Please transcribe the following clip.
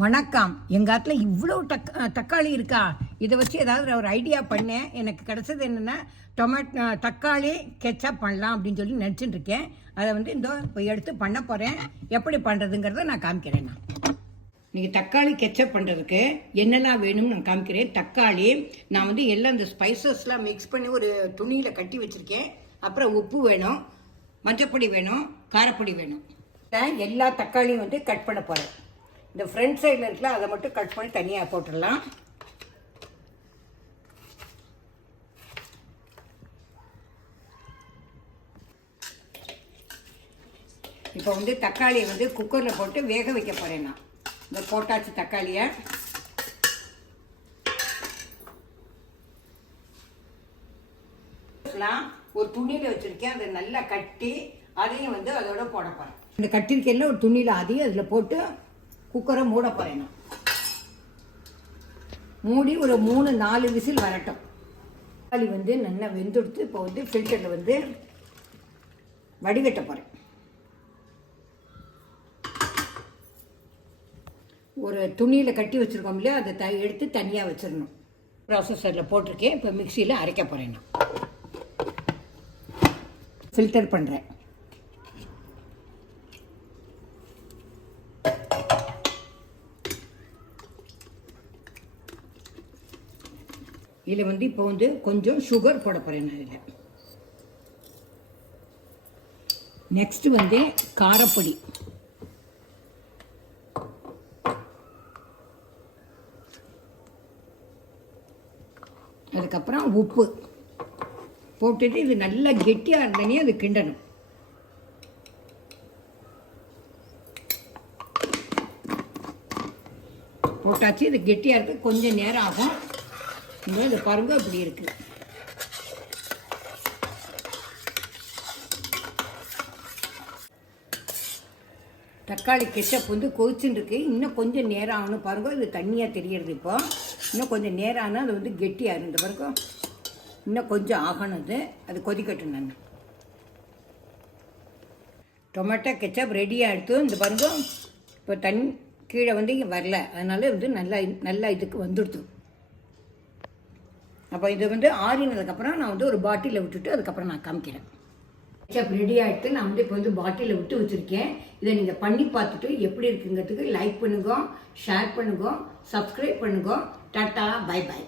வணக்கம். எங்கள் ஆத்தில் இவ்வளோ தக்காளி இருக்கா? இதை வச்சு ஏதாவது ஒரு ஐடியா பண்ணேன். எனக்கு கிடச்சது என்னென்னா தக்காளி கெச்சப் பண்ணலாம் அப்படின்னு சொல்லி நினச்சிட்டு இருக்கேன். அதை இப்போ எடுத்து பண்ண போகிறேன். எப்படி பண்ணுறதுங்கிறத நான் காமிக்கிறேன். இன்றைக்கி தக்காளி கெச்சப் பண்ணுறதுக்கு என்னெல்லாம் வேணும்னு நான் காமிக்கிறேன். தக்காளி நான் எல்லாம் இந்த ஸ்பைசஸ்லாம் மிக்ஸ் பண்ணி ஒரு துணியில் கட்டி வச்சுருக்கேன். அப்புறம் உப்பு வேணும், மஞ்சப்பொடி வேணும், காரப்பொடி வேணும். எல்லா தக்காளியும் கட் பண்ண போகிறேன். இந்த ஃப்ரண்ட் சைடில் இருக்குல்ல, அதை மட்டும் கட் பண்ணி தனியாக போட்டுடலாம். இப்போ தக்காளியை குக்கரில் போட்டு வேக வைக்க போகிறேன். நான் இந்த போட்டாச்சு தக்காளியை. ஒரு துணியில் வச்சுருக்கேன், அதை நல்லா கட்டி அதையும் அதோட போட போகிறேன். இந்த கட்டிருக்கையில் ஒரு துணியில் அதையும் அதில் போட்டு குக்கரை மூட போகிறேன். நான் மூடி ஒரு 3-4 விசில் வரட்டும். தக்காளி நல்லா வெந்தெடுத்து இப்போ ஃபில்டரில் வடிகட்ட போகிறேன். ஒரு துணியில் கட்டி வச்சுருக்கோம் இல்லையா, அதை எடுத்து தனியாக வச்சிடணும். ப்ராசஸரில் போட்டிருக்கேன். இப்போ மிக்சியில் அரைக்க போகிறேன். நான் ஃபில்டர் பண்ணுறேன். இதில் இப்போ கொஞ்சம் சுகர் போட போகிறேன். நான் இதில் நெக்ஸ்ட்டு காரப்பொடி, அதுக்கப்புறம் உப்பு போட்டுட்டு இது நல்லா கெட்டியாக இருந்தனே அது கிண்டணும். போட்டாச்சு. இது கெட்டியாக இருக்குது, கொஞ்சம் நேரம் ஆகும். இது பாருங்க, அப்படி இருக்கு. தக்காளி கெச்சப் கொதிச்சுட்டு இருக்கு. இன்னும் கொஞ்சம் நேரம் ஆகணும். பாருங்க, இது தண்ணியாக தெரியறது. இப்போ இன்னும் கொஞ்சம் நேரம் ஆனால் அது கெட்டியாக இருந்த பாருங்க. இன்னும் கொஞ்சம் ஆகணும். அது கொதிக்கட்டும். நான் டொமேட்டோ கெச்சப் ரெடியாக எடுத்து இந்த பாருங்க. இப்போ தண்ணி கீழே இங்கே வரல, அதனால நல்லா இதுக்கு வந்துடுது. அப்போ இது ஆறினதுக்கப்புறம் நான் ஒரு பாட்டிலில் விட்டுட்டு அதுக்கப்புறம் நான் காமிக்கிறேன். கெச்சப் ரெடி ஆகிட்டு நான் இப்போ பாட்டிலில் விட்டு வச்சுருக்கேன். இதை நீங்கள் பண்ணி பார்த்துட்டு எப்படி இருக்குங்கிறதுக்கு லைக் பண்ணுங்க, ஷேர் பண்ணுங்க, சப்ஸ்கிரைப் பண்ணுங்க. Tata, bye bye.